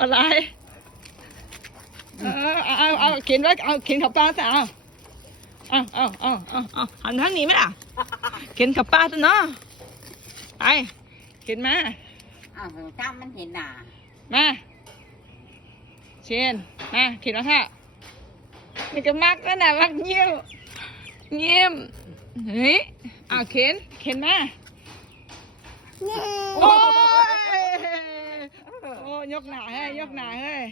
อะไร เออเอาเอาเอาเขียนไว้เอาเขียนขับป้าซะเอาเอาเอาเอาเอาเอาหันทางนี้ไหมล่ะเขียนขับป้าซะเนาะไปเขียนมาอ้าวจ้ามันเห็นหนามาเชียนมาเขียนแล้วค่ะนี่ก็มักนั่นน่ะมักเยี่ยมเยี่ยมเฮ้ยเอาเขียนเขียนมาโอ้ยโอ้ ยกหนาเฮ้ยยกหนาเฮ้ย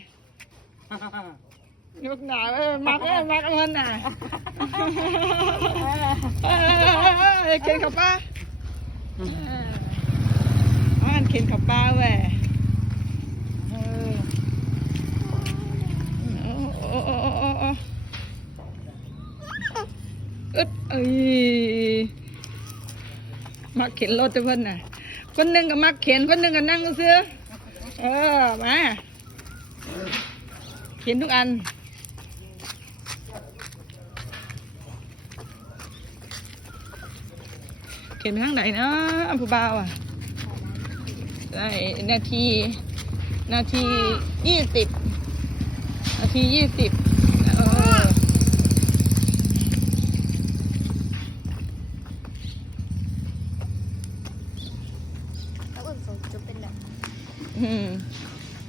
ยกหนาเอ้ยมักเอ้ยมักเอาเงินน่ะเอ้ยเขียนกับป้าเอออ่านเขียนกับป้าเว้ยเออโอ้โอ้โอ้โอ้โอ้โอ้อึดเอ้ยมักเข็นรถจะเพิ่นน่ะคนหนึ่งก็มักเข็นคนหนึ่งก็นั่งซื้อ เออ มาเข็นทุกอัน เข็นไปทางไหนนะผู้บ่าวอะได้นาทีนาทียี่สิบนาทียี่สิบ เออ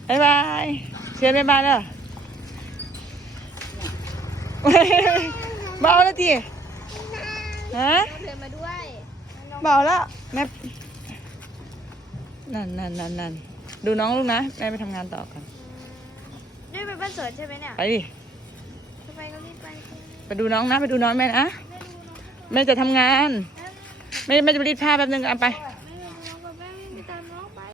แล้วอุ่นสมจะเป็นแบบอืมบายบายเชียร์บายบายเลยเบาแล้วทีฮะเดินมาด้วยน้องเบาแล้วแม่นั่นนั่นนั่นนั่นดูน้องลูกนะแม่ไปทำงานต่อกันนี่เป็นบ้านสวนใช่ไหมเนี่ยไปดิทำไมก็รีบไปสิไปดูน้องนะ ไปดูน้องแม่นะแม่จะทำงานแม่แม่จะไปรีดผ้าแป๊บนึงเอาไปเออ